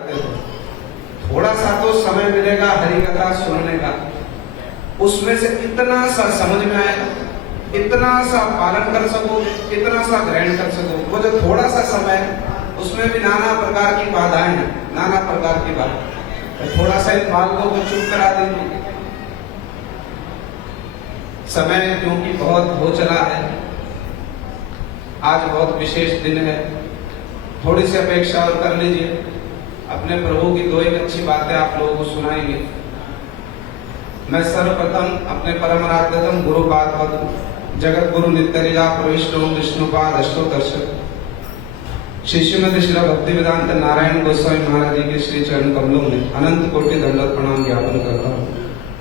थोड़ा सा तो समय मिलेगा हरि कथा सुनने का, उसमें से इतना सा समझ में आएगा, इतना सा पालन कर सको, इतना सा ग्रहण कर सको। वो जो थोड़ा सा समय है उसमें भी नाना प्रकार की बाधाएं हैं, नाना प्रकार की बात। थोड़ा सा इन बालकों को चुप करा देंगे। समय क्योंकि बहुत हो चला है, आज बहुत विशेष दिन है, थोड़ी सी अपेक्षा और कर लीजिए। अपने प्रभु की दो एक अच्छी बातें आप लोगों को सुनाएंगे। मैं सर्वप्रथम अपने परम आराध्यतम गुरुपाद पद जगत गुरु नित्य लीला प्रविष्ट विष्णुपाद अष्टोत्तरश श्री श्रीमती श्री भक्ति वेदांत नारायण गोस्वामी महाराज जी के श्री चरण कमलों में अनंत कोटि दंडवत प्रणाम ज्ञापन करता हूँ।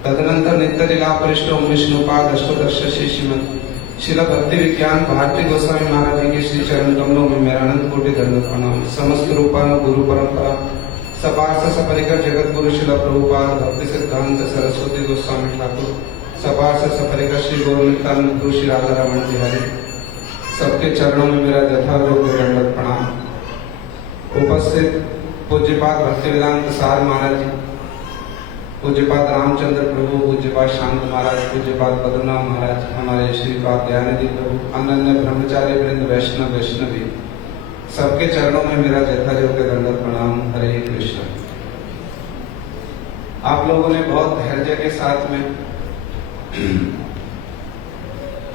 तदनंतर नित्य लीला परिष्ठ विष्णुपाद अष्टोत्तरश श्री श्रीमती श्रील भक्ति विज्ञान भारती गोस्वामी महाराज जी के श्री चरण कमलों में मेरा अनंत कोटि दंडवत प्रणाम। समस्त रूपान गुरु परंपरा सपार्श सपरिकर जगत गुरु शिला प्रभुपाद भक्ति सिद्धांत सरस्वती गोस्वामी ठाकुर सपार्श सपरिकर श्री गौर नित्यानंद गुरु श्री राधा रमन बिहारी, सबके चरणों में मेरा यथायोग्य दंडवत प्रणाम। उपस्थित पूज्यपाद भक्ति वेदांत सार महाराज जी, पूज्यपाद रामचंद्र प्रभु, पूज्यपाद शांत महाराज, पूज्यपाद पद्मनाभ महाराज, हमारे श्रीपाद दयानिधि प्रभु, अनन्य ब्रह्मचारी वृंद, वैष्णव वैष्णवी, सबके चरणों में मेरा यथायोग्य दंडवत प्रणाम। हरे कृष्ण। आप लोगों ने बहुत धैर्य के साथ में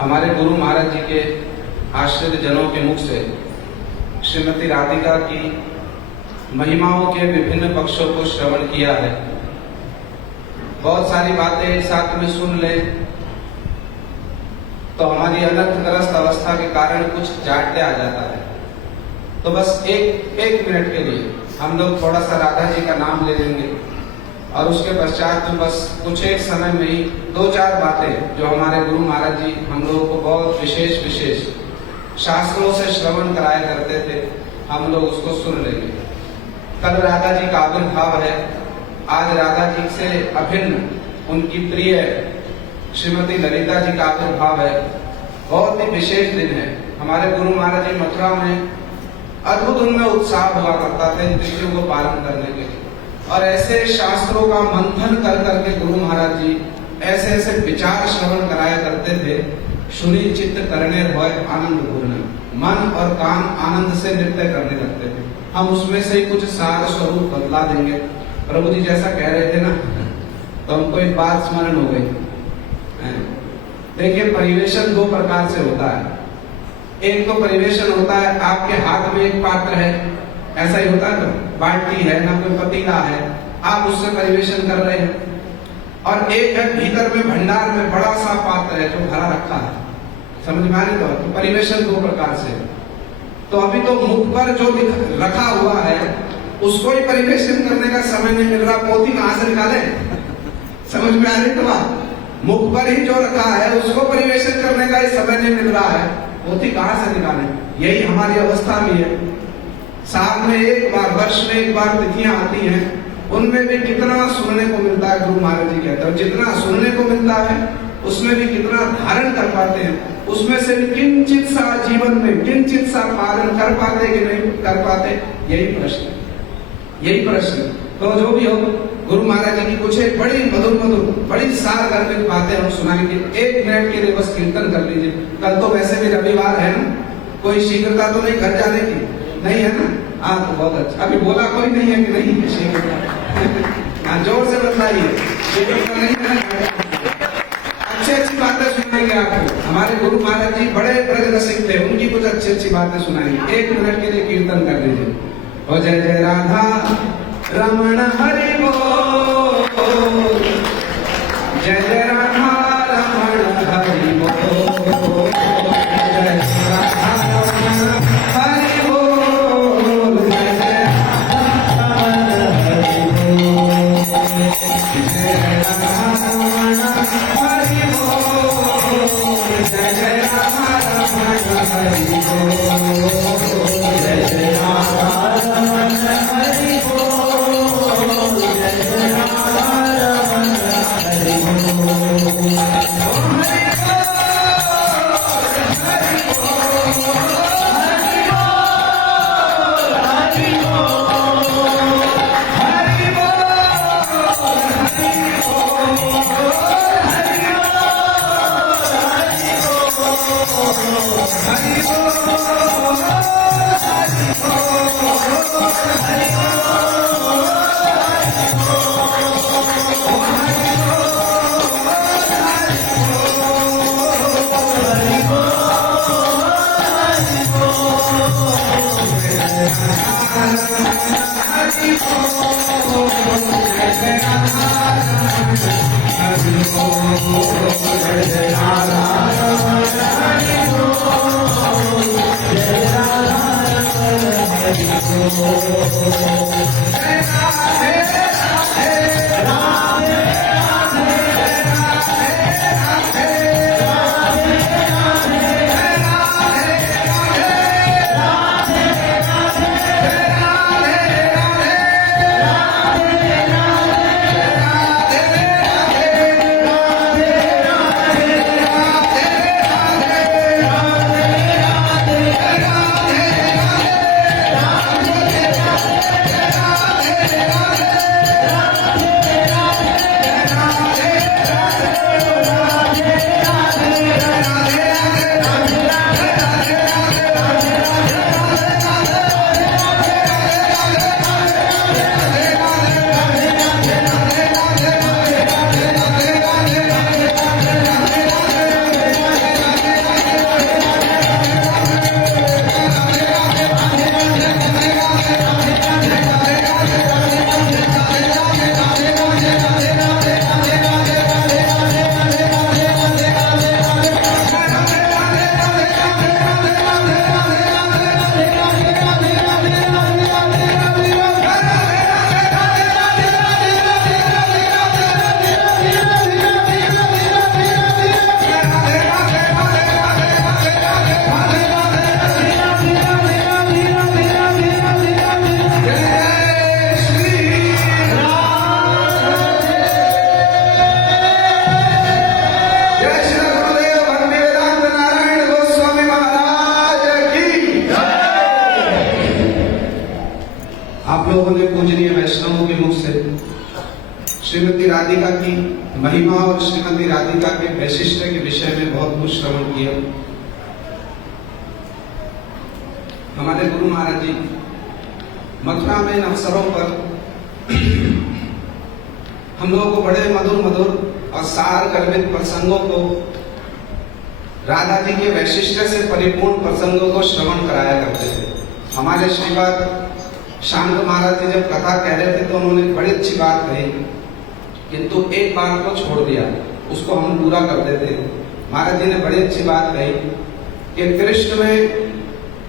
हमारे गुरु महाराज जी के आश्रित जनों के मुख से श्रीमती राधिका की महिमाओं के विभिन्न पक्षों को श्रवण किया है। बहुत सारी बातें एक साथ में सुन ले तो हमारी अनर्थग्रस्त अवस्था के कारण कुछ जाटते आ जाता है। तो बस एक मिनट के लिए हम लोग थोड़ा सा राधा जी का नाम ले लेंगे और उसके पश्चात में बस कुछ एक समय में ही दो चार बातें जो हमारे गुरु महाराज जी हम लोगों को बहुत विशेष शास्त्रों से श्रवण कराया करते थे, हम लोग उसको सुन लेंगे। कल राधा जी का आविर्भाव है, आज राधा जी से अभिन्न उनकी प्रिय श्रीमती ललिता जी का आविर्भाव है। बहुत ही विशेष दिन है। हमारे गुरु महाराज जी मथुरा में अद्भुत उनमें उत्साह हुआ करता था इन तिथियों को पालन करने के लिए, और ऐसे शास्त्रों का मंथन कर करके गुरु महाराज जी ऐसे विचार श्रवण कराया करते थे। सुनी चित्त करने भय आनंद पूर्ण, मन और कान आनंद से नृत्य करने लगते थे। हम उसमें से ही कुछ सार स्वरूप बदला देंगे। प्रभु जी जैसा कह रहे थे ना, तो हमको एक बात स्मरण हो गई। देखिए, परिवेशन दो प्रकार से होता है। एक तो परिवेशन होता है आपके हाथ में एक पात्र है, ऐसा ही होता है, तो बाल्टी है ना कोई पतीला है, आप उससे परिवेशन कर रहे हैं। और एक है भीतर में भंडार में बड़ा सा पात्र है जो भरा रखा है। समझ में आ रही? तो परिवेशन दो प्रकार से। तो अभी तो मुख पर जो रखा हुआ है उसको ही परिवेशन करने का समय नहीं मिल रहा, पोथी कहां से निकाले? समझ में आ रही? तो मुख पर ही जो रखा है उसको परिवेशन करने का ही समय नहीं मिल रहा है, पोथी कहां से निकाले? यही हमारी अवस्था भी है। साल में एक बार, वर्ष में एक बार तिथियां आती हैं, उनमें भी कितना सुनने को मिलता है। गुरु महाराज जी कहते हैं जितना सुनने को मिलता है उसमें भी कितना धारण कर पाते हैं, उसमें से भी किंचित सा जीवन में किंचित सा पालन कर पाते कि नहीं कर पाते, यही प्रश्न। तो जो भी हो, गुरु महाराज जी की कुछ एक बड़ी मधुर बड़ी सार गर्भित बातें हम सुनाएंगे। एक मिनट के लिए बस कीर्तन कर लीजिए। कल तो वैसे भी रविवार है ना, कोई शीघ्रता तो नहीं घर जाने की, नहीं है ना? हाँ, तो बहुत अच्छा। अभी बोला कोई नहीं है कि नहीं है शीघ्रता? जोर से बताइए। अच्छी बातें सुनाएंगे आपको। हमारे गुरु महाराज जी बड़े ब्रज रसिक थे, उनकी कुछ अच्छी बातें सुनाएंगे। एक मिनट के लिए कीर्तन कर लीजिए। ओ जय जय राधा रमण हरि बोल, जय जय राधा रमण हरि बोल, जय जय राधा रमण हरि बोल, जय जय राधा रमण हरि बोल, जय जय राधा रमण हरि बोल, जय जय राधा रमण हरि बोल, जय जय राधा रमण हरि बोल, जय जय राधा रमण हरि बोल। श्रीमती राधिका की महिमा और श्रीमती राधिका के वैशिष्ट के विषय में बहुत कुछ श्रवण किया। हमारे गुरु महाराज जी मथुरा में अवसरों पर हम लोगों को बड़े मधुर मधुर और सार गर्भित प्रसंगों को, राधा जी के वैशिष्ट से परिपूर्ण प्रसंगों को श्रवण कराया करते थे। हमारे श्रीपाद शांत महाराज जी जब कथा कह रहे थे तो उन्होंने बड़ी अच्छी बात कही, किंतु एक बात को छोड़ दिया, उसको हम पूरा कर देते। महाराज जी ने बड़ी अच्छी बात कही कि कृष्ण में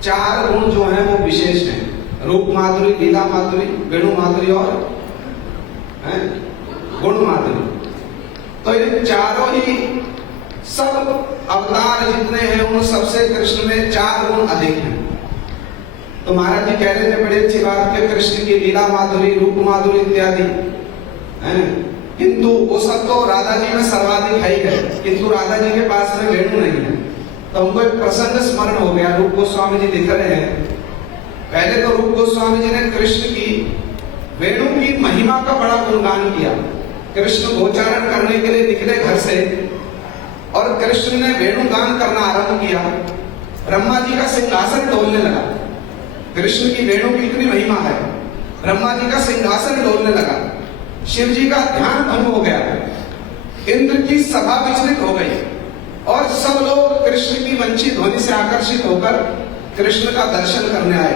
4 गुण जो हैं वो विशेष हैं, रूप माधुरी, लीला माधुरी, वेणु माधुरी और गुण माधुरी। तो ये चारों ही सब अवतार जितने हैं उन सबसे कृष्ण में 4 गुण अधिक हैं। तो महाराज जी कह रहे थे बड़ी अच्छी बात कि कृष्ण की लीला माधुरी, रूप माधुरी इत्यादि, किंतु वो सब तो राधा जी में सर्वाधिक है ही है, किंतु राधा जी के पास में वेणु नहीं है। तो हमको एक प्रसंग स्मरण हो गया। रूप गोस्वामी जी लिख रहे हैं, पहले तो रूप गोस्वामी जी ने कृष्ण की वेणु की महिमा का बड़ा गुणगान किया। कृष्ण गोचारण करने के लिए निकले घर से और कृष्ण ने वेणु गान करना आरंभ किया। ब्रह्मा जी का सिंहासन डोलने लगा। कृष्ण की वेणु की इतनी महिमा है, ब्रह्मा जी का सिंहासन डोलने लगा। शिव जी का ध्यान भंग हो गया, इंद्र की सभा विचलित हो गई और सब लोग कृष्ण की वंचित ध्वनि से आकर्षित होकर कृष्ण का दर्शन करने आए।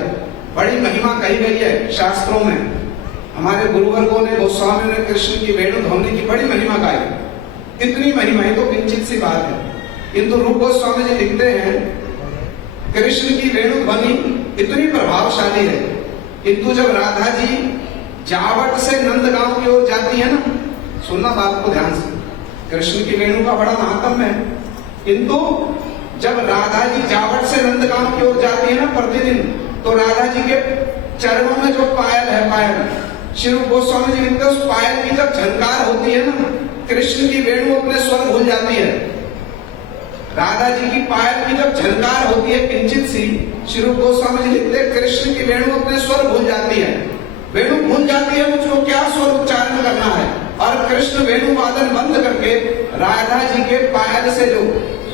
बड़ी महिमा कही गई है शास्त्रों में। हमारे गुरुवर्गों ने, गोस्वामी ने कृष्ण की वेणु ध्वनि की बड़ी महिमा गाई। इतनी महिमा ही तो किंचित सी बात है, किंतु रूप गोस्वामी जी लिखते हैं कृष्ण की वेणु ध्वनि इतनी प्रभावशाली है, किंतु जब राधा जी जावट से नंदगांव की ओर जाती है ना, सुनना बात को ध्यान से, कृष्ण की वेणु का बड़ा महात्म्य है, किंतु जब राधा जी जावट से नंदगांव की ओर जाती है ना प्रतिदिन, तो राधा जी के चरणों में जो पायल है, पायल श्री रूप गोस्वामी जी लिखते हैं, उस पायल की जब झनकार होती है ना, कृष्ण की वेणु अपने स्वर भूल जाती है। राधा जी की पायल की जब झनकार होती है किंचित सी, श्री रूप गोस्वामी जी लिखते हैं कृष्ण की वेणु अपने स्वर भूल जाती है। वेणु भूल जाती है मुझको क्या स्वर उच्चारण करना है, और कृष्ण वेणु वादन बंद करके राधा जी के पायल से जो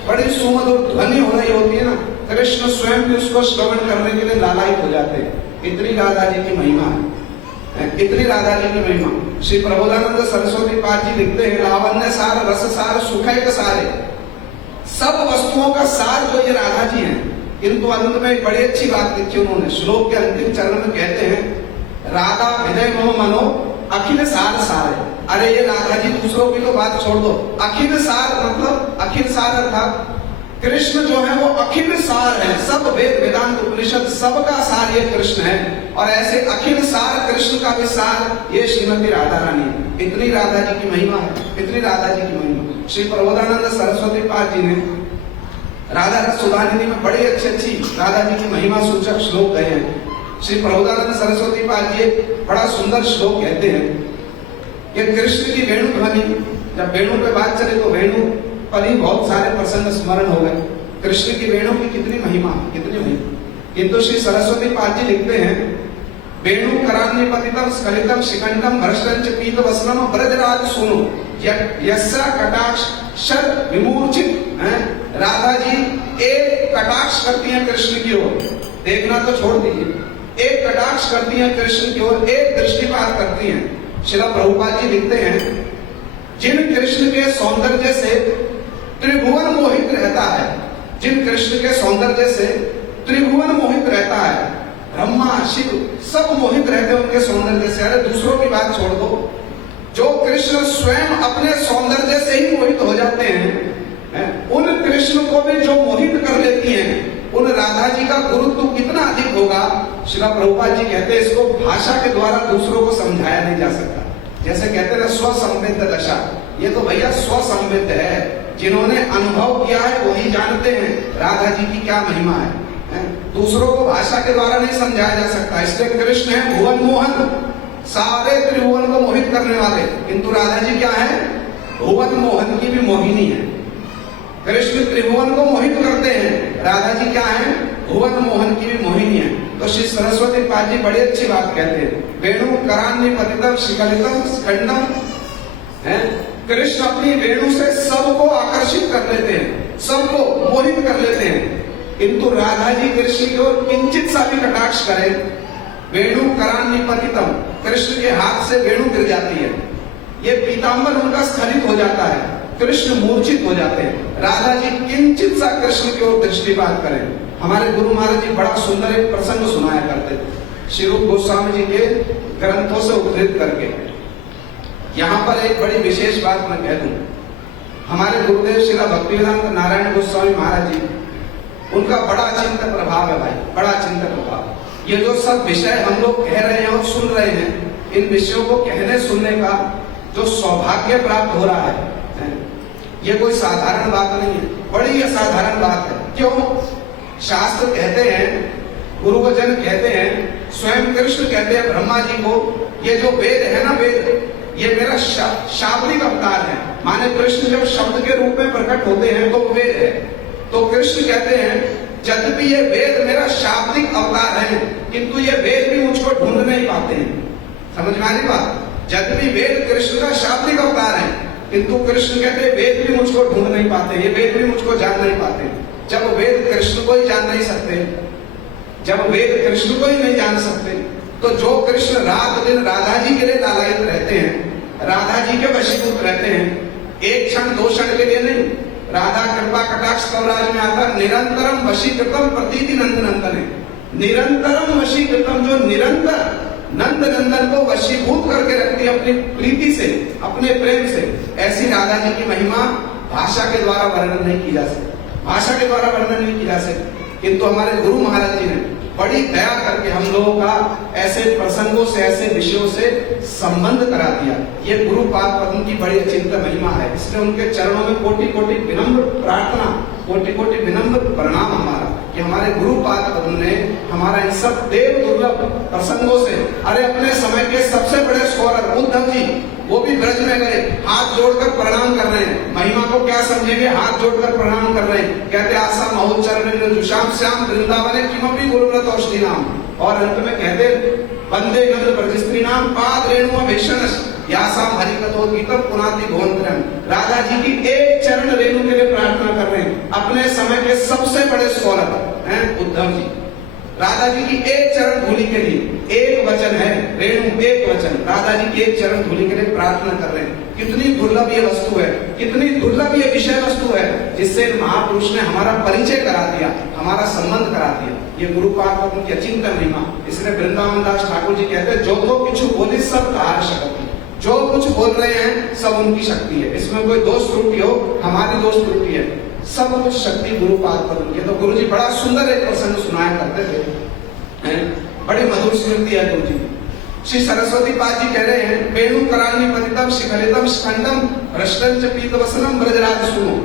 बड़ी सुमधुर ध्वनि हो रही होती है ना, कृष्ण स्वयं भी उसको श्रवण करने के लिए लालायित हो जाते हैं। इतनी राधा जी की महिमा है, इतनी राधा जी की महिमा। श्री प्रबोधानंद सरस्वती पाद जी लिखते हैं, लावण्य सार, रस सार, सुखैक सारे, सब वस्तुओं का सार जो ये राधा जी हैं। किंतु अंत में बड़ी अच्छी बात लिखी उन्होंने, श्लोक के अंतिम चरण में कहते हैं राधा हृदय मोह मनो अखिल सार सारे। अरे ये राधा जी दूसरों की तो बात छोड़ दो, अखिल सार मतलब अखिल सार अर्थात कृष्ण जो है वो अखिल सार है, सब वेद वेदांत उपनिषद सबका सार ये कृष्ण है। और ऐसे अखिल सार कृष्ण का भी सार ये श्रीमती राधा रानी। इतनी राधा जी की महिमा है, इतनी राधा जी की महिमा। श्री प्रबोधानंद सरस्वती पाद जी ने राधा रस सुधानिधि में बड़ी अच्छी राधा जी की महिमा सूचक श्लोक गए हैं। श्री प्रबोधानंद सरस्वती पाद जी बड़ा सुंदर श्लोक कहते हैं कि कृष्ण की वेणु ध्वनि, जब वेणु पे बात चले तो वेणु पर ही बहुत सारे प्रसंग स्मरण हो गए। कृष्ण की वेणु की कितनी महिमा, कितनी महिमा। किंतु श्री सरस्वती पाद जी लिखते हैं वेणु करान्यपतितम स्खलितम शिखंडम भ्रष्टंच पीत वसनम ब्रजराज सुनो यस्या कटाक्ष शर विमूर्छित। राधा जी एक कटाक्ष करती हैं कृष्ण की ओर, देखना तो छोड़ दीजिए, एक कटाक्ष करती हैं कृष्ण की ओर, एक दृष्टिपात करती हैं। श्रील प्रभुपाद जी लिखते हैं जिन कृष्ण के सौंदर्य से त्रिभुवन मोहित रहता है, जिन कृष्ण के सौंदर्य से त्रिभुवन मोहित रहता है, ब्रह्मा शिव सब मोहित रहते हैं उनके सौंदर्य से। अरे दूसरों की बात छोड़ दो, जो कृष्ण स्वयं अपने सौंदर्य से ही मोहित हो जाते हैं, उन कृष्ण को भी जो मोहित कर लेती हैं, उन राधा जी का गुरुत्व कितना अधिक होगा। श्रील प्रभुपाद जी कहते हैं इसको भाषा के द्वारा दूसरों को समझाया नहीं जा सकता। जैसे कहते हैं स्वसंवेद दशा, ये तो भैया स्वसंवेद है, जिन्होंने अनुभव किया है वही जानते हैं राधा जी की क्या महिमा है। दूसरों को भाषा के द्वारा नहीं समझाया जा सकता। इसलिए कृष्ण है भुवन मोहन, सारे त्रिभुवन को मोहित करने वाले, किंतु राधा जी क्या है, भुवन मोहन की भी मोहिनी है। कृष्ण त्रिभुवन को मोहित करते हैं, राधा जी क्या है, भुवन मोहन की भी मोहिनी है। तो श्री सरस्वती पाद जी बड़ी अच्छी बात कहते हैं वेणु करान्यपतितम शिखलितम स्खंडम। कृष्ण अपनी वेणु से सबको आकर्षित कर लेते हैं, सबको मोहित कर लेते हैं, किंतु राधा जी कृष्ण की ओर किंचित सा भी कटाक्ष करें, वेणु करान्यपतितम, कृष्ण के हाथ से वेणु गिर जाती है, ये पीतांबर उनका स्खलित हो जाता है, कृष्ण मूर्छित हो जाते हैं। राधा जी किंचित सा कृष्ण की ओर दृष्टिपात करें। हमारे गुरु महाराज जी बड़ा सुंदर एक प्रसंग सुनाया करते थे, श्री रूप गोस्वामी जी के ग्रंथों से उद्धृत करके। यहाँ पर एक बड़ी विशेष बात मैं कह दूं, हमारे गुरुदेव श्री भक्तिवेदांत नारायण गोस्वामी महाराज जी, उनका बड़ा चिंतन प्रभाव है भाई, बड़ा चिंतन प्रभाव। ये जो सब विषय हम लोग कह रहे हैं और सुन रहे हैं, इन विषयों को कहने सुनने का जो सौभाग्य प्राप्त हो रहा है, ये कोई साधारण बात नहीं है, बड़ी असाधारण बात है। क्यों? शास्त्र कहते हैं, गुरुवचन कहते हैं, स्वयं कृष्ण कहते हैं ब्रह्मा जी को, ये जो वेद है ना, वेद ये मेरा शाब्दिक अवतार है। माने कृष्ण जब शब्द के रूप में प्रकट होते हैं तो वेद है। तो कृष्ण कहते हैं यद्यपि ये वेद मेरा शाब्दिक अवतार है, किंतु ये वेद भी मुझको ढूंढ नहीं पाते हैं। समझ में आ रही बात? यद्यपि वेद कृष्ण का शाब्दिक अवतार है, किंतु कृष्ण कहते हैं वेद भी मुझको ढूंढ नहीं पाते, ये वेद भी मुझको जान नहीं पाते। जब वेद कृष्ण को ही जान नहीं सकते, जब वेद कृष्ण को ही नहीं जान सकते, तो जो कृष्ण रात दिन राधा जी के लिए लालायित रहते हैं, राधा जी के वशीभूत रहते हैं, एक क्षण दो क्षण के लिए नहीं, राधा कृपा कटाक्ष स्वराज में आता निरंतरम वशीकृतम प्रतीति नंद नंदन है। निरंतरम वशीकृतम, जो निरंतर नंद नंदन को वशीभूत करके रखती है अपनी प्रीति से, अपने प्रेम से। ऐसी राधा जी की महिमा भाषा के द्वारा वर्णन नहीं की जा सकती, भाषा के द्वारा वर्णन नहीं की जा सकती। किंतु हमारे गुरु महाराज जी ने बड़ी दया करके हम लोगों का ऐसे प्रसंगों से, ऐसे विषयों से संबंध करा दिया। ये गुरुपाद पद्म की बड़ी अचिंत्य महिमा है। इसलिए उनके चरणों में कोटि कोटि विनम्र प्रार्थना, कोटि कोटि विनम्र प्रणाम हमारा, कि हमारे गुरुपाद पद्म ने हमारा इन सब देव दुर्लभ प्रसंगों से, अरे अपने समय के सबसे बड़े स्कॉलर उद्धव जी, वो भी ब्रज में गए, हाथ जोड़कर प्रणाम कर रहे हैं। महिमा को क्या समझेंगे? हाथ जोड़कर प्रणाम कर रहे हैं। कहते आशा महोच्चरण जुषाम श्याम वृंदावन किमपि गुरुव्रत औषधि नाम। और अंत में कहते वंदे गंध ब्रजस्त्री नाम पाद रेणु भीषण यासाम हरिकथो गीतम पुनाति भुवंतरम। राधा जी की एक चरण रेणु के लिए प्रार्थना कर रहे हैं। अपने समय के सबसे बड़े स्कॉलर हैं उद्धव जी। राधा जी की एक चरण धूलि के लिए एक वचन है रेणु, एक वचन, राधा जी की एक चरण धूलि के लिए प्रार्थना कर रहे हैं। कितनी दुर्लभ ये वस्तु है, कितनी दुर्लभ ये विषय वस्तु है, जिससे महापुरुष ने हमारा परिचय करा दिया, हमारा संबंध करा दिया। ये गुरुपाद पद्म की अचिंत्य महिमा। इसलिए वृंदावन दास ठाकुर जी कहते हैं जो तो कुछ बोले सब तार शक्ति, जो कुछ बोल रहे हैं सब उनकी शक्ति है, इसमें कोई दोष त्रुटि हो हमारी दोष त्रुटि है, सब कुछ शक्ति गुरुपाद पद्म की। तो गुरु जी बड़ा सुंदर एक प्रसंग सुनाया करते थे, बड़ी मधुर स्मृति है गुरु जी। श्री सरस्वती पाद जी कह रहे हैं वेणु करानी पतितम शिखरितम स्कंदम भ्रष्टं च पीतवसनम ब्रजराज सुनो।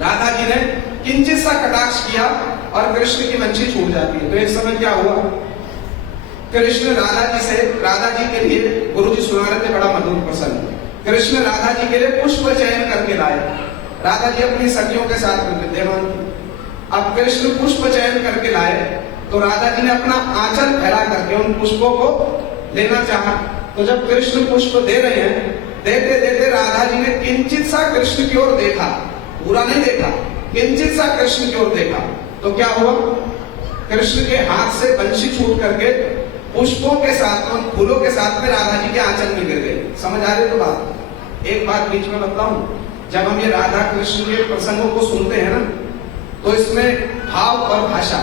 राधा जी ने किंचित सा कटाक्ष किया और कृष्ण की वंशी छूट जाती है। तो एक समय क्या हुआ, कृष्ण राधा जी के लिए गुरु जी सुना रहे थे बड़ा मधुर प्रसंग। कृष्ण राधा जी के लिए पुष्प चयन करके लाए। राधा जी अपनी सखियों के साथ विद्यमान थी। अब कृष्ण पुष्प चयन करके लाए तो राधा जी ने अपना आंचल फैला करके उन पुष्पों को लेना चाहा। तो जब कृष्ण पुष्प दे रहे हैं, देते देते राधा जी ने किंचित सा कृष्ण की ओर देखा, पूरा नहीं देखा, किंचित सा कृष्ण की ओर देखा। तो क्या हुआ, कृष्ण के हाथ से बंशी छूट करके पुष्पों के साथ में, फूलों के साथ में राधा जी के आंचल में गिर गए। समझ आ रही तो बात। एक बात बीच में बताऊं, जब हम ये राधा कृष्ण के प्रसंगों को सुनते हैं ना, तो इसमें भाव और भाषा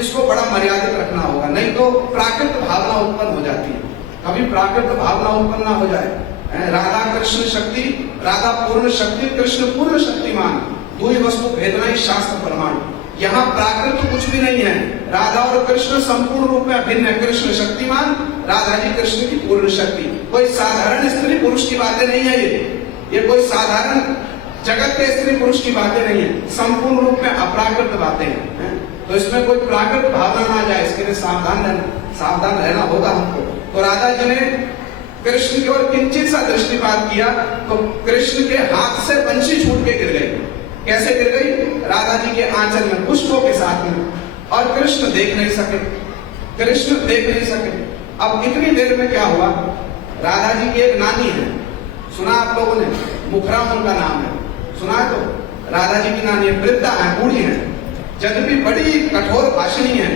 इसको बड़ा मर्यादित रखना होगा, नहीं तो प्राकृत भावना उत्पन्न हो जाती है। कभी प्राकृत भावना उत्पन्न ना हो जाए। राधा कृष्ण शक्ति, राधा पूर्ण शक्ति, कृष्ण पूर्ण शक्तिमान, दुई वस्तु भेदना ही शास्त्र प्रमाण। यहाँ प्राकृत कुछ भी नहीं है। राधा और कृष्ण संपूर्ण रूप में अभिन्न है। कृष्ण शक्तिमान, राधा जी कृष्ण की पूर्ण शक्ति। कोई साधारण स्त्री पुरुष की बातें नहीं है ये कोई साधारण जगत के स्त्री पुरुष की बातें नहीं है, संपूर्ण रूप में अपराकृत बातें हैं। तो इसमें कोई प्राकृत भावना ना जाए, इसके लिए सावधान रहना होगा हमको। तो राधा जी ने कृष्ण की ओर किंचित सा दृष्टिपात किया तो कृष्ण के हाथ से बंशी छूट के गिर गई। कैसे गिर गई, राधा जी के आंचल में पुष्पों के साथ में, और कृष्ण देख नहीं सके, कृष्ण देख नहीं सके। अब इतनी देर में क्या हुआ, राधा जी की एक नानी है, सुना आप लोगों ने, मुखरा उनका नाम है, सुना है। तो राधा जी की नानी है, वृद्धा है, बूढ़ी है, यद्यपि बड़ी कठोर भाषणी है,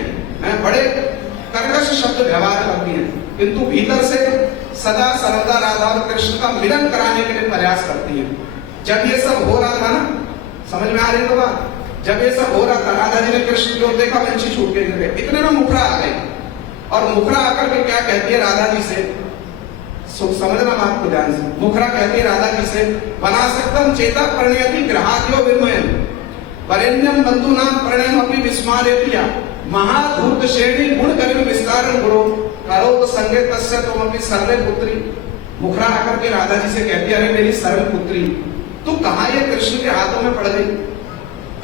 बड़े कर्कश शब्द व्यवहार करती है, किंतु भीतर से सदा सर्वदा राधा और कृष्ण का मिलन कराने के लिए प्रयास करती है। जब ये सब हो रहा था ना, समझ में आ रही तो बात, जब ये सब हो रहा था, राधा जी ने कृष्ण की ओर देखा, वंशी छूट के गिर गए। इतने में मुखरा आ गई, और मुखरा आकर के क्या कहती है राधा जी से, समझना बात को ध्यान से। मुखरा कहती है राधा जी से, वनासक्तम चेता प्रणयति ग्रहाद्यो विमयम् वरेण्यम बंधुनाम प्रणयम अपि विस्मारेतिया महाधूर्त श्रेणी गुण कर्म विस्तारण गुरु करो तो संगे तस्य तुमपि सर्वे पुत्री। मुखरा आकर के राधा जी से कहती है, अरे मेरी सर्व पुत्री, तू कहाँ ये कृष्ण के हाथों में पड़ गई,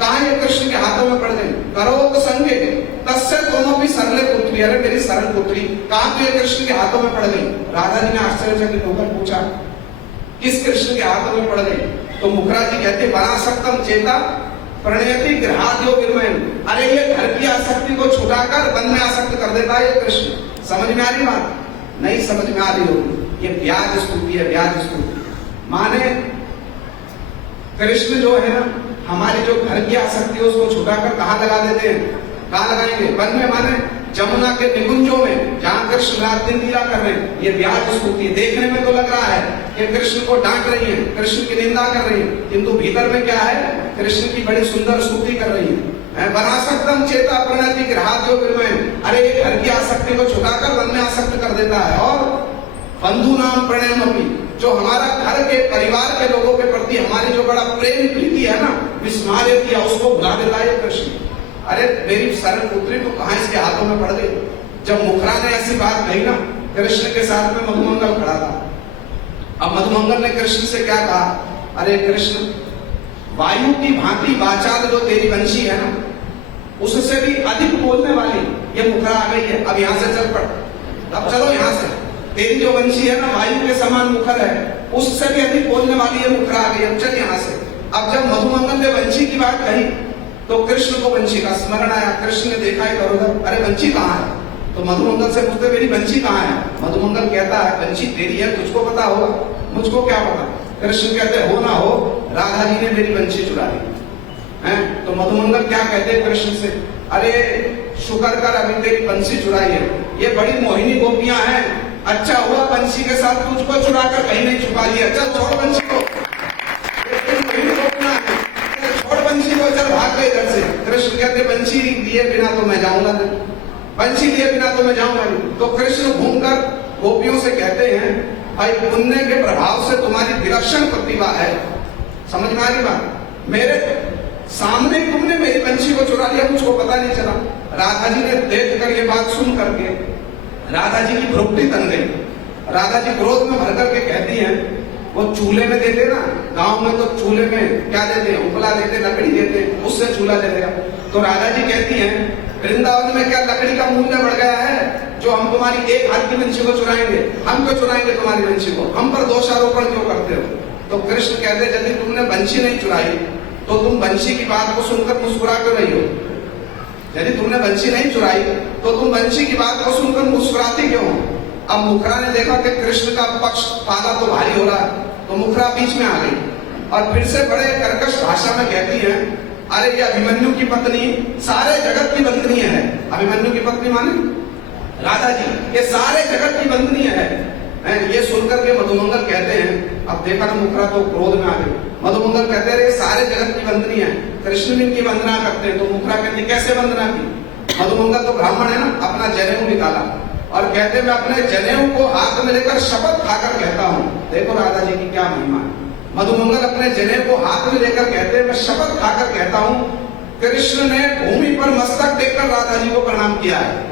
कहाँ ये कृष्ण के हाथों में पड़ गई। करो तो संगे तस्य तुमपि सर्वे पुत्री, अरे मेरी सर्व पुत्री, कहाँ तू ये कृष्ण के हाथों में पड़ गई। राधा जी ने आश्चर्यचकित होकर पूछा, किस कृष्ण के हाथों में पड़ गई। तो मुखरा जी कहते, वनासक्तम चेता प्रणयति ग्रहाद्यो विमयम्, अरे ये घर की आसक्ति को छुटाकर वन में आसक्त कर देता है ये कृष्ण। समझ में आ रही बात, नहीं समझ में आ रही होगी, ये ब्याज स्तुति है, ब्याज स्तुति। माने कृष्ण जो है ना, हमारी जो घर की आसक्ति है उसको छुटाकर कहाँ लगा देते हैं, कहाँ लगाएंगे, वन में, माने जमुना के निकुंजों में, जहाँ कृष्ण रात दिन लीला कर रहे हैं। ये ब्याज स्तुति है। देखने में तो लग रहा है कि कृष्ण को डांट रही है, कृष्ण की निंदा कर रही है, किंतु भीतर में क्या है, कृष्ण की बड़ी सुंदर स्तुति कर रही है। वनासक्तम चेता प्रणयति ग्रहाद्यो विमयम्, अरे ये घर की आसक्ति को छुटाकर वन में आसक्त कर देता है। और बंधु नाम प्रणयम अपि, जो हमारा घर के परिवार के लोगों के प्रति हमारी जो बड़ा प्रेम प्रीति है ना, विस्मारित किया, उसको भुला देता है कृष्ण। अरे मेरी सर्व पुत्री तो कहाँ इसके हाथों में पड़ गई। जब मुखरा ने ऐसी बात कही ना, कृष्ण के साथ में मधुमंगल खड़ा था। अब मधुमंगल ने कृष्ण से क्या कहा, अरे कृष्ण, वायु की भांति वाचाल जो तेरी वंशी है ना, उससे भी अधिक बोलने वाली ये मुखरा आ गई है। अब यहाँ से चल पड़, अब चलो यहाँ से, तेरी जो वंशी है ना, वायु के समान मुखर है, उससे भी अधिक बोलने वाली ये मुखरा आ गई, अब चल यहाँ से। अब जब मधुमंगल ने वंशी की बात कही तो कृष्ण को वंशी का स्मरण आया। कृष्ण ने देखा इधर उधर, अरे वंशी कहाँ है। तो मधुमंगल से पूछते, मेरी वंशी कहाँ है। मधुमंगल कहता है, वंशी तेरी है, तुझको पता होगा, मुझको क्या पता। कृष्ण कहते, हो ना हो, राधा जी ने मेरी वंशी चुरा ली। तो मधुमंगल क्या कहते कृष्ण से, अरे शुक्र कर अभी तेरी वंशी चुराई है, ये बड़ी मोहिनी गोपियां हैं, अच्छा हुआ वंशी के साथ तुझको चुराकर कहीं नहीं छुपा लिया। चल छोड़ वंशी को, छोड़ वंशी को, चल भाग गए इधर से। कृष्ण कहते बंशी लिए बिना तो मैं जाऊंगा नहीं, बंशी लिए बिना तो मैं जाऊंगा नहीं। तो कृष्ण घूमकर गोपियों से कहते हैं, भाई पुण्य के प्रभाव से तुम्हारी विलक्षण प्रतिभा है, समझ में आ रही बात? मेरे सामने तुमने मेरी बंशी को चुरा लिया, मुझको पता नहीं चला। राधा जी ने देख कर ये बात सुन करके राधा जी की भ्रुकुटी तन गई। राधा जी क्रोध में भर करके कहती हैं, वो चूल्हे में देते ना, गांव में तो चूल्हे में क्या देते हैं, उपला देते, लकड़ी देते, उससे चूल्हा दे दिया। तो राधा जी कहती हैं, वृंदावन में क्या लकड़ी का मूल्य बढ़ गया है जो हम तुम्हारी एक हाथ की बंशी को चुराएंगे? हम क्यों चुराएंगे तुम्हारी बंशी को? हम पर दोषारोपण क्यों करते हो? तो कृष्ण कहते, यदि तुमने बंशी नहीं चुराई तो तुम बंशी की बात को सुनकर मुस्कुरा क्यों रही हो? यदि तुमने बंशी नहीं चुराई तो तुम बंशी की बात को सुनकर मुस्कुराती क्यों हो? अब मुखरा ने देखा कि कृष्ण का पक्ष पाला तो भारी हो रहा है, तो मुखरा बीच में आ गई और फिर से बड़े कर्कश भाषा में कहती है, अरे ये अभिमन्यु की पत्नी सारे जगत की वंदनीय है। अभिमन्यु की पत्नी माने राधा जी, ये सारे जगत की वंदनीय है। ये सुनकर के मधुमंगल कहते हैं, अब देखा ना मुखरा तो क्रोध में आ गई। मधुमंगल कहते हैं सारे जगत की वंदनीय है, कृष्ण भी इनकी वंदना करते हैं। तो मुखरा कहती कैसे वंदना की? मधुमंगल तो ब्राह्मण है ना, अपना जनेऊ निकाला और कहते मैं अपने जनेऊ को हाथ में लेकर शपथ खाकर कहता हूँ, देखो राधा जी की क्या महिमा है। मधुमंगल अपने जनेऊ को हाथ में लेकर कहते मैं शपथ खाकर कहता हूँ, कृष्ण ने भूमि पर मस्तक देखकर राधा जी को प्रणाम किया है।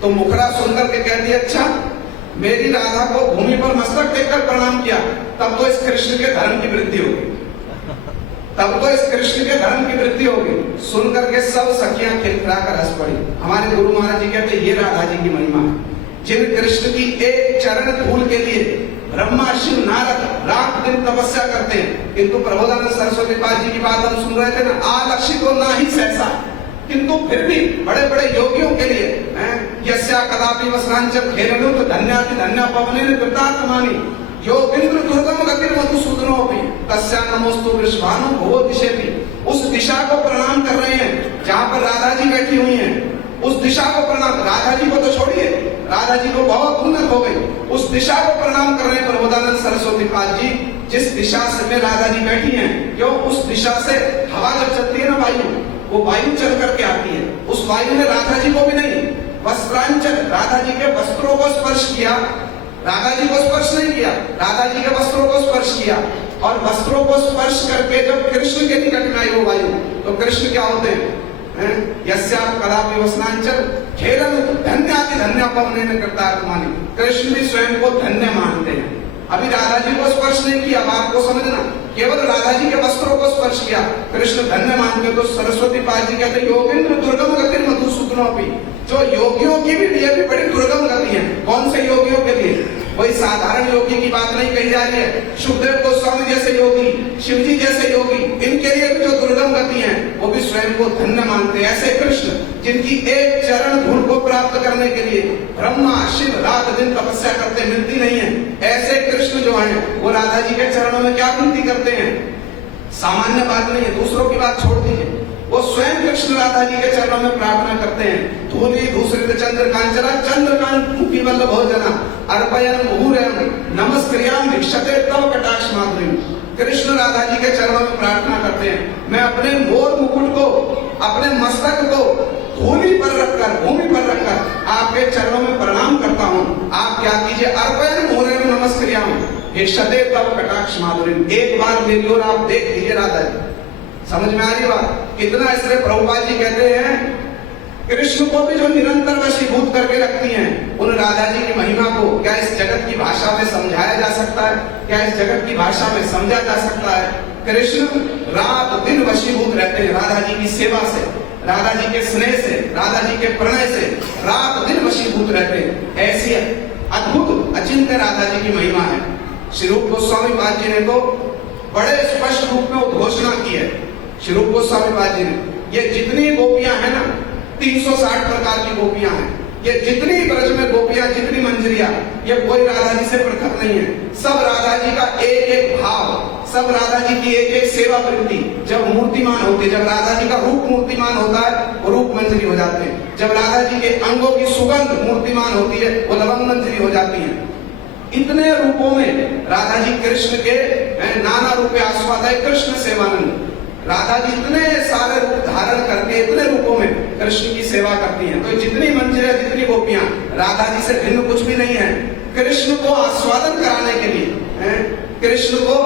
तो मुखरा सुनकर के कहती अच्छा, मेरी राधा को भूमि पर मस्तक देखकर प्रणाम किया, तब तो इस कृष्ण के धर्म की वृद्धि होगी, तब तो इस कृष्ण के धर्म की वृद्धि होगी। सुनकर के सब सखियां खिलखिला कर हंस पड़ी। हमारे गुरु महाराज जी कहते ये राधा जी की महिमा है, जिन कृष्ण की एक चरण धूल के लिए ब्रह्मा शिव नारद रात दिन तपस्या करते हैं। किंतु प्रबोधानंद सरस्वती पाद जी की बात हम सुन रहे थे ना, आलक्षित हो ना ही सहसा, किंतु फिर भी बड़े बड़े योगियों के लिए यस्या कदापि वसनांचल खेलनु तो धन्याति धन्या पवनेन कृतात्मानि योगिंद्र दुर्गम गतिर मधुसूदनोपि तस्या नमोस्तु वृषभानु भवो दिशेति। उस दिशा को प्रणाम कर रहे हैं जहाँ पर राधा जी बैठी हुई हैं, उस दिशा को प्रणाम। राधा जी को तो छोड़िए, राधा जी को बहुत उन्नत हो गई, उस दिशा को प्रणाम कर रहे हैं प्रबोधानंद सरस्वती पाद जी। जिस दिशा से में राधा जी बैठी हैं, क्यों? उस दिशा से हवा जब चलती है ना वायु, वो वायु चल करके आती है। उस वायु ने राधा जी को भी नहीं, वस्त्रांचल राधा जी के वस्त्रों को स्पर्श किया, राधा जी को स्पर्श नहीं किया, राधा जी के वस्त्रों को स्पर्श किया। और वस्त्रों को स्पर्श करके जब कृष्ण के निकट में आई वो वायु, तो कृष्ण क्या होते हैं? यस्या कदापि वसनांचल खेलन धन्याति धन्या पवनेन कृतात्मानि। कृष्ण भी स्वयं को धन्य मानते हैं। अभी राधा जी को स्पर्श नहीं किया, बात को समझना, केवल राधा जी के वस्त्रों को स्पर्श किया, कृष्ण धन्य मानते। तो सरस्वती पाद जी कहते योगिंद्र दुर्गम गति मधुसूदनोपि, जो योगियों की भी लिए भी बड़ी दुर्गम गति है। कौन से योगियों के लिए? कोई साधारण योगी की बात नहीं कही जा रही है। सुखदेव गोस्वामी जैसे योगी, शिवजी जैसे योगी, इनके लिए भी जो दुर्गम गति है वो भी स्वयं को धन्य मानते हैं। ऐसे कृष्ण जिनकी एक चरण धूल को प्राप्त करने के लिए ब्रह्मा शिव रात दिन तपस्या करते, मिलती नहीं है, ऐसे कृष्ण जो है वो राधा जी के चरणों में क्या विनती करते हैं? सामान्य बात नहीं है, दूसरों की बात छोड़ दीजिए, वो स्वयं कृष्ण राधा जी के चरणों में प्रार्थना करते हैं। धूलि धूसरित चंद्रकांचना चंद्रकांत वल्लभ भोजना अर्पयन मुहुरयम नमस्क्रियाम भिक्षते तव कटाक्ष माधुर्यम। कृष्ण राधा जी के चरणों में प्रार्थना करते हैं, मैं अपने मोर मुकुट को, अपने मस्तक को धूलि पर रखकर, भूमि पर रखकर आपके चरणों में प्रणाम करता हूँ। आप क्या कीजिए? अर्पयन मुहुरयम नमस्क्रियाम भिक्षते तव कटाक्ष माधुर्यम। एक बार मेरी ओर आप देख लीजिए राधा जी। समझ में आ रही बात? कितना इसलिए प्रभुपाद जी कहते हैं कृष्ण को भी जो निरंतर वशीभूत करके रखती हैं, उन राधा जी की महिमा को क्या इस जगत की भाषा में समझाया जा सकता है? क्या इस जगत की भाषा में समझा जा सकता है? कृष्ण रात दिन वशीभूत रहते हैं राधा जी की सेवा से, राधा जी के स्नेह से, राधा जी के प्रणय से रात दिन वशीभूत रहते हैं। ऐसी अद्भुत अचिंत्य राधा जी की महिमा है। श्री रूप गोस्वामी पाद जी ने तो बड़े स्पष्ट रूप में घोषणा की है। श्री रूप गोस्वामी पाद जी ने, ये जितनी गोपियां हैं ना, 360 प्रकार की गोपियां हैं, ये जितनी ब्रज में गोपियां, जितनी मंजरियां, ये कोई राधा जी से पृथक नहीं है। सब राधा जी का एक एक भाव, सब राधा जी की एक एक सेवा वृत्ति जब मूर्तिमान होती है, जब राधा जी का रूप मूर्तिमान होता है वो रूप मंजरी हो जाते हैं, जब राधा जी के अंगों की सुगंध मूर्तिमान होती है वो लवंग मंजरी हो जाती है। इतने रूपों में राधा जी कृष्ण के नाना रूपे आस्वादय कृष्ण सेवानंद, राधा जी इतने सारे रूप धारण करके इतने रूपों में कृष्ण की सेवा करती हैं। तो जितनी मंजिलें, जितनी गोपियां राधा जी से भिन्न कुछ भी नहीं है। कृष्ण को आस्वादन कराने के लिए, कृष्ण को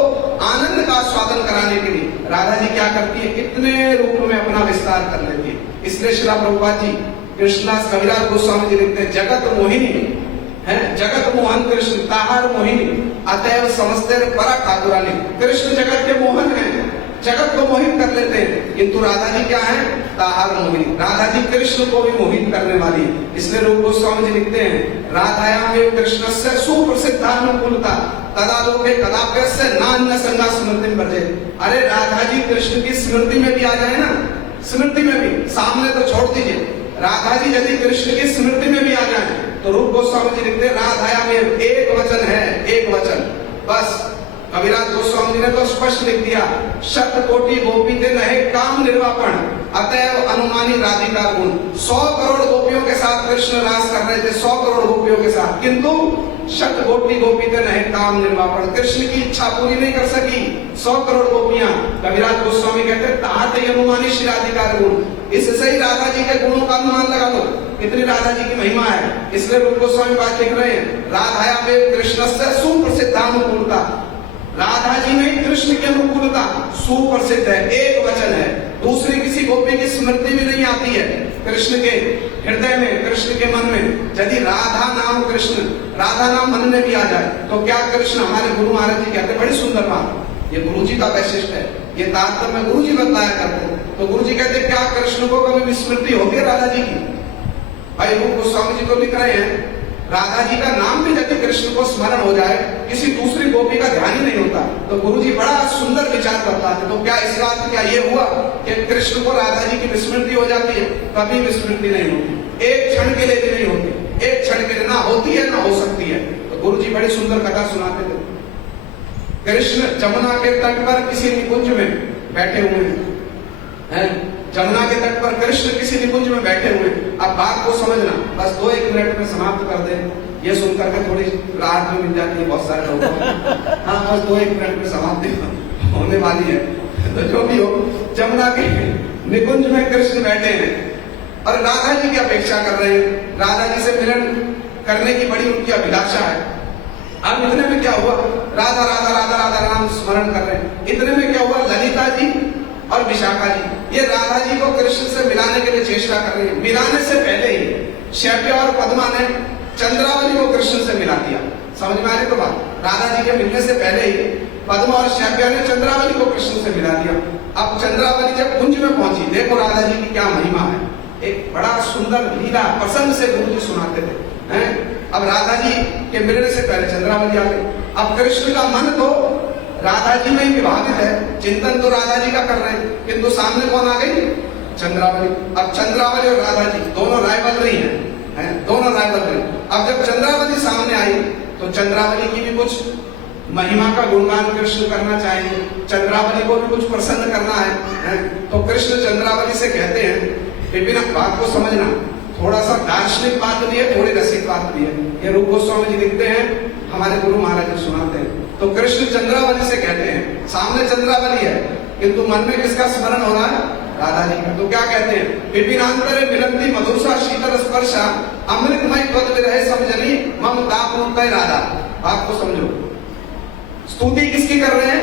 आनंद का आस्वादन कराने के लिए राधा जी क्या करती है, इतने रूप में अपना विस्तार कर लेती है। इसलिए श्रील प्रभुपाद जी कृष्णदास कविराज गोस्वामी जी लिखते हैं, जगत मोहिनी है, जगत मोहन कृष्ण ताहार मोहिनी अतएव समझते परा ठाकुरानी। कृष्ण जगत के मोहन है, जगत को मोहित कर लेते हैं, किंतु राधा जी क्या है, ताहार मोहिनी। राधा जी कृष्ण को भी मोहित करने वाली है। इसलिए रूप गोस्वामी जी लिखते हैं, राधायाम एव कृष्णस्य सुप्रसिद्धानुकूलता तदा लोके कदाप्यस्य नान्य संगा स्मृति वर्जे। अरे राधा जी कृष्ण की स्मृति में भी आ जाए ना, स्मृति में भी, सामने तो छोड़ दीजिए, राधा जी यदि कृष्ण की स्मृति में भी आ जाए तो रूप गोस्वामी जी लिखते हैं, राधायाम एव, एक वचन है, एक वचन बस। कविराज गोस्वामी जी ने तो स्पष्ट लिख दिया, शत कोटि गोपी ते नहे काम निर्वापण अतएव अनुमानी राधिका गुण। 100 करोड़ गोपियों के साथ कृष्ण रास कर रहे थे, 100 करोड़ गोपियों के साथ, किंतु शत कोटि गोपी ते नहे काम निर्वापण, कृष्ण की इच्छा पूरी नहीं कर सकी 100 करोड़ गोपियां। कविराज गोस्वामी कहते हैं, ताहत अनुमानी श्री राधिका गुण, इससे ही राधा जी के गुणों का अनुमान लगा लो, कितनी राधा जी की महिमा है। इसलिए रूप गोस्वामी बात लिख रहे हैं, राधाया में कृष्ण से सुप्रसिद्धानुकूलता, राधा जी में कृष्ण की अनुकूलता सुप्रसिद्ध है, एक वचन है। दूसरी किसी गोपी की स्मृति भी नहीं आती है कृष्ण के हृदय में, कृष्ण के मन में। यदि राधा नाम कृष्ण, राधा नाम मन में भी आ जाए तो क्या कृष्ण, हमारे गुरु महाराज जी कहते, बड़ी सुंदर बात, ये गुरु जी का वैशिष्ट है, ये तारतम्य गुरु जी बताया करते। तो गुरु जी कहते, क्या कृष्ण को कभी विस्मृति होगी राधा जी की? भाई रूप गोस्वामी जी को लिख रहे हैं, राधा जी का नाम भी यदि कृष्ण को स्मरण हो जाए, किसी दूसरी गोपी का ध्यान ही नहीं होता। तो गुरु जी बड़ा सुंदर विचार बताते, तो क्या इस बात क्या ये हुआ कि कृष्ण को राधा जी की विस्मृति हो जाती है? कभी विस्मृति नहीं होती, एक क्षण के लिए भी नहीं होती, एक क्षण के लिए ना होती है ना हो सकती है। तो गुरु जी बड़ी सुंदर कथा सुनाते थे। कृष्ण जमुना के तट पर किसी निकुंज में बैठे हुए हैं, जमुना के तट पर कृष्ण किसी निकुंज में बैठे हुए। अब बात को समझना, बस 2-1 मिनट में समाप्त कर दे, ये सुनकर के थोड़ी राहत में मिल जाती है बहुत सारे लोगों को। हाँ, बस 2-1 मिनट में समाप्ति होने वाली है। तो जो भी हो, जमुना के निकुंज में कृष्ण बैठे हैं और राधा जी की अपेक्षा कर रहे हैं, राधा जी से मिलन करने की बड़ी उनकी अभिलाषा है। अब इतने में क्या हुआ, राधा राधा राधा राधा नाम स्मरण कर रहे हैं, इतने में क्या हुआ, ललिता जी और विशाखा जी ये राधा जी को कृष्ण से मिलाने के लिए चेष्टा कर रही है। मिलाने से पहले ही शैव्य और पद्मा ने चंद्रावली को कृष्ण से मिला दिया। समझ में आ रही तो बात, राधा जी के मिलने से पहले ही पद्मा और शैव्य ने चंद्रावली को कृष्ण से मिला दिया। अब चंद्रावली जब कुंज में पहुंची, देखो राधा जी की क्या महिमा है, एक बड़ा सुंदर लीला प्रसंग से गुरु जी सुनाते थे। अब राधा जी के मिलने से पहले चंद्रावली आ गई। अब कृष्ण का मन तो राधा जी में ही विभावित है, चिंतन तो राधा जी का कर रहे हैं, किंतु सामने कौन आ गई, चंद्रावली। अब चंद्रावली और राधा जी दोनों राइवलरी हैं, दोनों राइवलरी। अब जब चंद्रावली सामने आई तो चंद्रावली की भी कुछ महिमा का गुणगान कृष्ण करना चाहिए, चंद्रावली को भी कुछ प्रसन्न करना है। तो कृष्ण चंद्रावली से कहते हैं, विभिन्न बात को समझना, थोड़ा सा दार्शनिक बात भी है, थोड़ी रसिक बात भी है। ये रूप गोस्वामी जी लिखते हैं, हमारे गुरु महाराज जी सुनाते हैं। तो कृष्ण चंद्रावली से कहते हैं, सामने चंद्रावली है किंतु मन में किसका स्मरण हो रहा है, राधा जी का। तो क्या कहते हैं, विपिनांतरे मिलंती मधुरसा शीतल स्पर्शा अमृतमय पद विरह समझनी मम तापनुतय राधा। बात को समझो, स्तुति किसकी कर रहे हैं,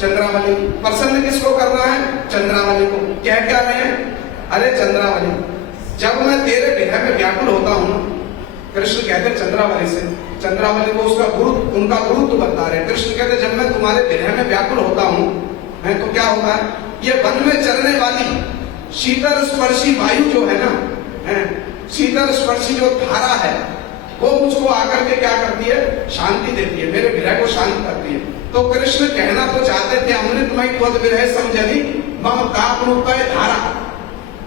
चंद्रावली। प्रसन्न किसको करना है, चंद्रावली को। कह क्या रहे हैं, अरे चंद्रावली, जब मैं तेरे विरह में व्याकुल होता हूँ, कृष्ण कहते चंद्रावली से, चंद्रावली को उसका गुरु, उनका गुरुत्व बता रहे। कृष्ण कहते जब मैं तुम्हारे विरह में व्याकुल होता हूँ, तो क्या होता है, ये वन में चलने वाली शीतल स्पर्शी वायु जो है ना, शीतल स्पर्शी जो धारा है, वो मुझको आकर के क्या करती है, शांति देती है, मेरे विरह को शांत करती है। तो कृष्ण कहना तो चाहते थे, अमृतमय पद विरह समझनी मम तापनुतय धारा,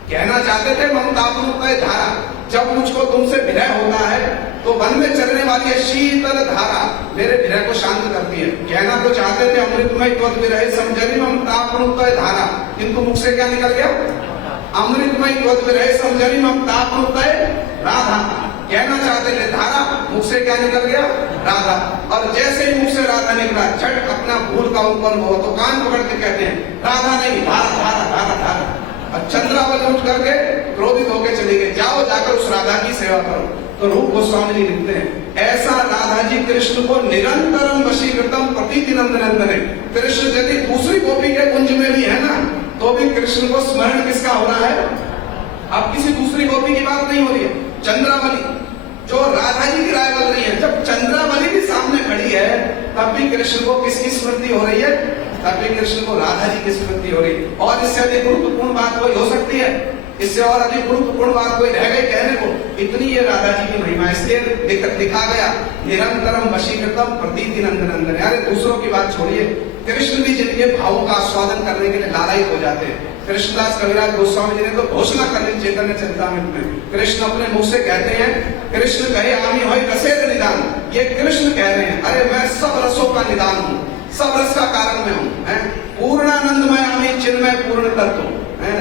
कहना चाहते थे मम तापनुतय धारा, जब मुझको तुमसे विरह होता है तो वन में चलने वाली है शीतल धारा मेरे विरह को शांत करती है। कहना तो चाहते थे अमृतमय त्वद विरह समझनी मम तापनुतय धारा, किंतु मुख से क्या निकल गया, अमृतमय त्वद विरह समझनी मम तापनुतय राधा। कहना चाहते थे धारा, मुख से क्या निकल गया? राधा। और जैसे ही मुख से राधा निकला, झट अपना भूल का उत्पन्न हुआ तो कान पकड़ के कहते हैं राधा नहीं, धारा धारा धारा धारा। और चंद्रावली उठ करके क्रोधित होकर चले गए, जाओ जाकर उस राधा की सेवा करो। तो रूप गोस्वामी जी लिखते हैं ऐसा राधा जी कृष्ण को निरंतरम वशीकृतम प्रतिदिनंदनंदने। कृष्ण यदि दूसरी गोपी के कुंज में भी है ना, तो भी कृष्ण को स्मरण किसका हो रहा है? अब किसी दूसरी गोपी की बात नहीं हो रही है, चंद्रावली जो राधा जी की राय बन रही है। जब चंद्रावली भी सामने खड़ी है, तब भी कृष्ण को किसकी स्मृति हो रही है? तब भी कृष्ण को राधा जी की स्मृति हो रही है। और इससे अधिक गुरुत्वपूर्ण बात कोई हो सकती है? इससे और अधिक गुरुत्वपूर्ण बात कोई रह गई कहने को? इतनी ये राधा जी की महिमा, इसलिए दिखा गया निरंतरम वशीकृतम प्रतिदिनंदनंदन। अरे दूसरों की बात छोड़िए, कृष्ण भी जिनके भावों का आस्वादन करने के लिए लालायित हो जाते हैं। कृष्णदास कविराज गोस्वामी जी ने तो घोषणा कर दी चैतन्य चरितामृत में। कृष्ण अपने मुख से कहते हैं, कृष्ण कहे आमी होय रसेर निदान। ये कृष्ण कह रहे हैं, अरे मैं सब रसों का निदान हूँ, सब रस का कारण मैं हूँ। पूर्णानंदमय आमी चिन्मय पूर्ण तत्व है,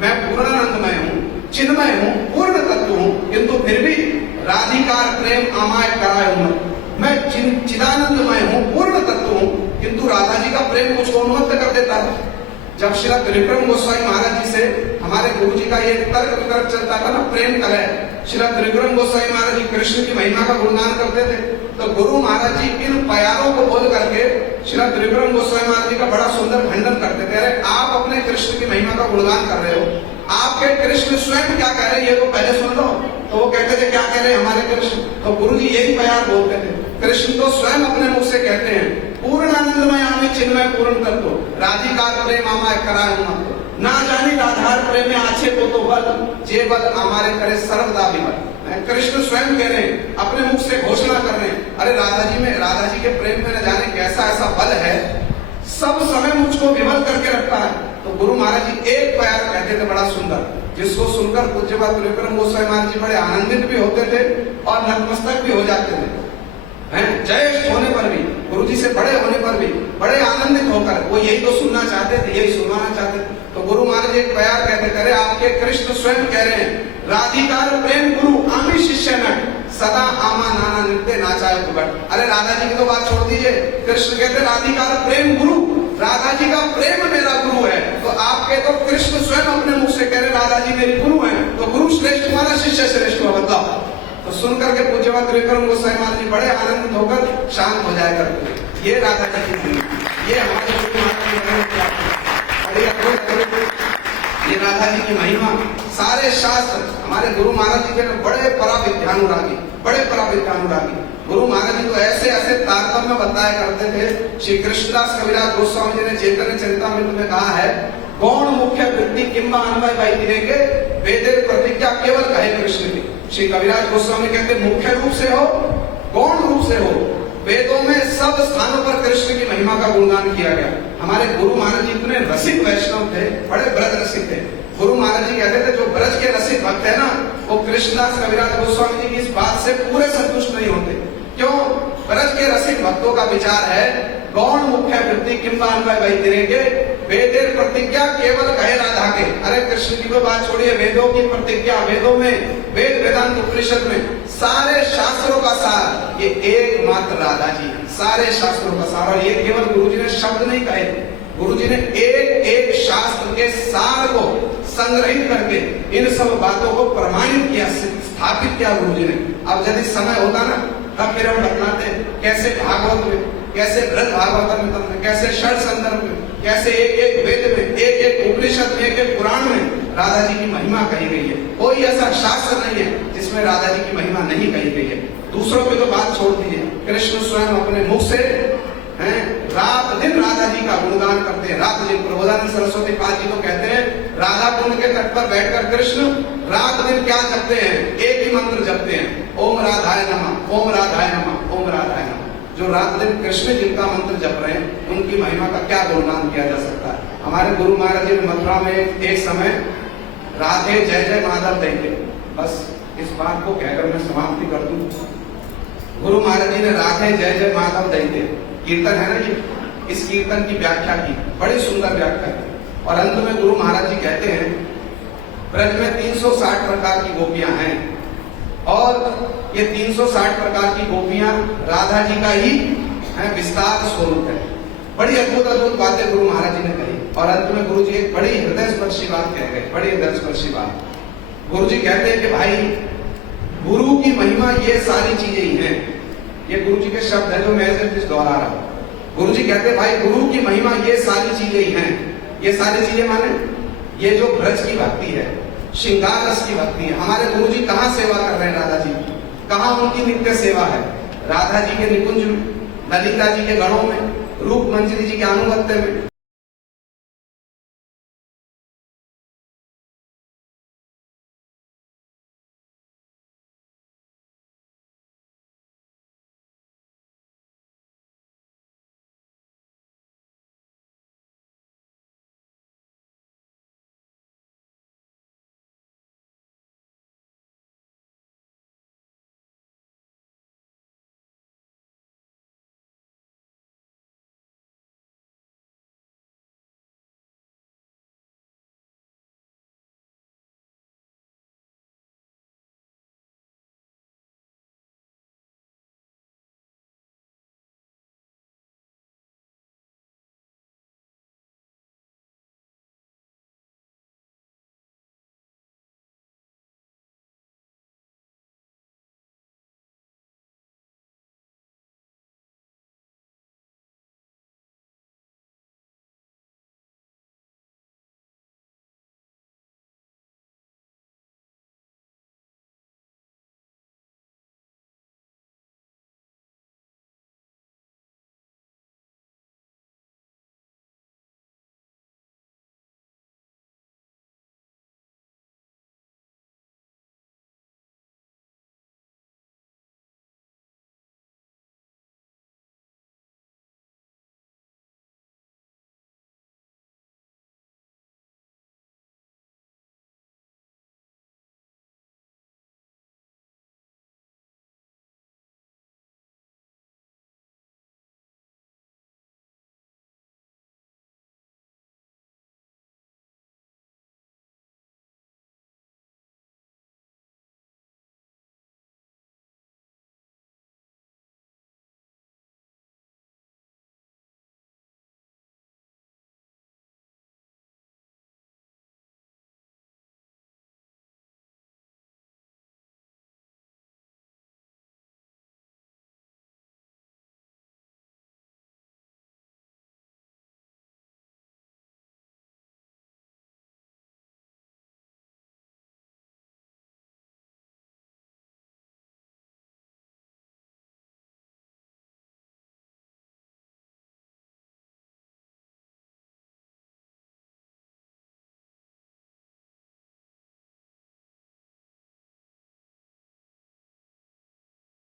मैं पूर्णानंदमय हूँ, चिन्मय हूँ, पूर्ण तत्व हूँ, किंतु फिर भी राधिकार प्रेम आमाय कराय हूँ। मैं चिदानंदमय हूँ, पूर्ण तत्व हूँ, किंतु राधा जी का प्रेम मुझको उन्मत्त कर देता है। जब श्री त्रिविक्रम गोस्वामी महाराज जी से हमारे गुरु जी का ये तर्क वितर्क चलता था ना, प्रेम कलह, श्री त्रिविक्रम गोस्वामी महाराज जी कृष्ण की महिमा का गुणगान करते थे, तो गुरु महाराज जी इन प्यारों को बोल करके श्री त्रिविक्रम गोस्वामी महाराज जी का बड़ा सुंदर खंडन करते थे। अरे आप अपने कृष्ण की महिमा का गुणगान कर रहे हो, आपके कृष्ण स्वयं क्या कह रहे हैं ये तो पहले सुन लो। तो वो कहते थे क्या कह रहे हैं हमारे कृष्ण? तो गुरु जी यही प्यार बोलते थे। कृष्ण तो स्वयं अपने मुख से कहते हैं पूर्णानंदमय आमी चिन्मय पूर्ण तत्व, राधिकार प्रेम आमाय कराय मत। ना जानी राधार प्रेम आछे को बल, जे बल हमारे करे सर्वदा विमल। कृष्ण स्वयं कह रहे हैं, अपने मुख से घोषणा कर रहे हैं, अरे राधा जी में, राधा जी के प्रेम में न जाने कैसा ऐसा बल है, सब समय मुझको विमल करके रखता है। तो गुरु महाराज जी एक प्यार कहते थे बड़ा सुंदर, जिसको सुनकर पूज्यपाद त्रिविक्रम गोस्वामी महाराज जी बड़े आनंदित भी होते थे और नतमस्तक भी हो जाते थे। जयेष्ठ होने पर भी, गुरु जी से बड़े होने पर भी बड़े आनंदित होकर वो यही तो सुनना चाहते थे, यही सुनवाना चाहते थे। तो गुरु महाराज एक प्यार कहते करे, आपके कृष्ण स्वयं कह रहे हैं राधिकार प्रेम गुरु आमी शिष्य नट, सदा आमा नाना नृत्य नाचाए कुबट। अरे राधा जी की तो बात छोड़ दीजिए, कृष्ण कहते राधिकार प्रेम गुरु, राधा जी का प्रेम मेरा गुरु है। तो आपके तो कृष्ण स्वयं अपने मुख से कह रहे राधा जी मेरी गुरु है, तो गुरु श्रेष्ठ हमारा शिष्य श्रेष्ठ हुआ, बताओ। तो सुनकर के पूज्यपाद त्रिविक्रम गोस्वामी महाराज जी बड़े आनंदित होकर शांत हो जाया करते। ये राधा जी की महिमा, ये हमारे गुरु महाराज ये राधा जी की महिमा। सारे शास्त्र हमारे गुरु महाराज जी के बड़े पराविद्यानुरागी, बड़े पराविद्यानुरागी। गुरु महाराज जी तो ऐसे ऐसे तारतम्य बताया करते थे। श्री कृष्णदास कविराज गोस्वामी जी ने चैतन्य चरितामृत में कहा है, गौण मुख्य वृत्ति किंबा अन्वय भाई दिने के वेदे प्रतिज्ञा केवल कहे कृष्ण की। श्री कविराज गोस्वामी कहते मुख्य रूप से हो, गौण रूप से हो, वेदों में सब स्थानों पर कृष्ण की महिमा का गुणगान किया गया। हमारे गुरु महाराज जी इतने रसिक वैष्णव थे, बड़े ब्रज रसिक थे। गुरु महाराज जी कहते थे जो ब्रज के रसिक भक्त है ना, वो कृष्णदास कविराज गोस्वामी जी की इस बात से पूरे संतुष्ट नहीं होते। क्यों? ब्रज के रसिक भक्तों का विचार है, गौण मुख्य वृत्ति किंबा अन्वय वैदिरेके वेदेर प्रतिज्ञा केवल कहे राधा के। अरे कृष्ण की तो बात छोड़िए, वेदों की प्रतिज्ञा, वेदों में, वेद वेदांत उपनिषद में सारे शास्त्रों का सार ये एकमात्र राधा जी है, सारे शास्त्रों का सार। और ये केवल गुरु जी ने शब्द नहीं कहे, गुरु जी ने एक एक शास्त्र के सार को संग्रहित करके इन सब बातों को प्रमाणित किया, स्थापित किया गुरु जी ने। अब यदि समय होता ना, तब फिर हम बतलाते कैसे भागवत में, कैसे ब्रज भागवत में, कैसे षड संदर्भ में, कैसे एक एक वेद में, एक एक उपनिषद में, एक एक पुराण में राधा जी की महिमा कही गई है। कोई ऐसा शास्त्र नहीं है जिसमें राधा जी की महिमा नहीं कही गई है। दूसरों की तो बात छोड़ दीजिए, कृष्ण स्वयं अपने मुख से रात दिन राधा जी का गुणगान करते हैं। रात दिन प्रबोधानंद सरस्वती पाद जी तो कहते हैं, राधा कुंड के तट पर बैठकर कृष्ण रात दिन क्या जपते हैं? एक ही मंत्र जपते हैं, ओम राधाय नमः, ओम राधाय नमः, ओम राधाय नमः। जो रात दिन कृष्ण जिनका मंत्र जप रहे हैं, उनकी महिमा का क्या गुणगान किया जा सकता है। हमारे गुरु महाराज जी ने मथुरा में एक समय राधे जय जय माधव देंगे। बस इस बात को कहकर मैं समाप्ति कर दूं। गुरु महाराज जी ने राधे जय जय माधव देंगे कीर्तन है ना, ये इस कीर्तन की व्याख्या की, बड़ी सुंदर व्याख्या की। और अंत में गुरु महाराज जी कहते हैं, ब्रज में 360 प्रकार की गोपियां हैं, और ये 360 प्रकार की गोपियां राधा जी का ही विस्तार स्वरूप है। बड़ी अद्भुत अद्भुत बातें गुरु महाराज जी ने कही और अंत में गुरु जी एक बड़ी हृदय स्पर्शी बात कह गए, बड़ी हृदय स्पर्शी बात। गुरु जी कहते हैं कि भाई गुरु की महिमा ये सारी चीजें ही हैं। ये गुरु जी के शब्द है जो मैं दोहरा रहा हूं। गुरु जी कहते हैं भाई गुरु की महिमा ये सारी चीजें ही हैं। ये सारी चीजें माने ये जो ब्रज की भक्ति है, श्रृंगार रस की भक्ति है। हमारे गुरु जी कहाँ सेवा कर रहे हैं राधा जी की, कहाँ उनकी नित्य सेवा है? राधा जी के निकुंज में, ललिता जी के गणों में, रूप मंजरी जी के अनुगत्य में।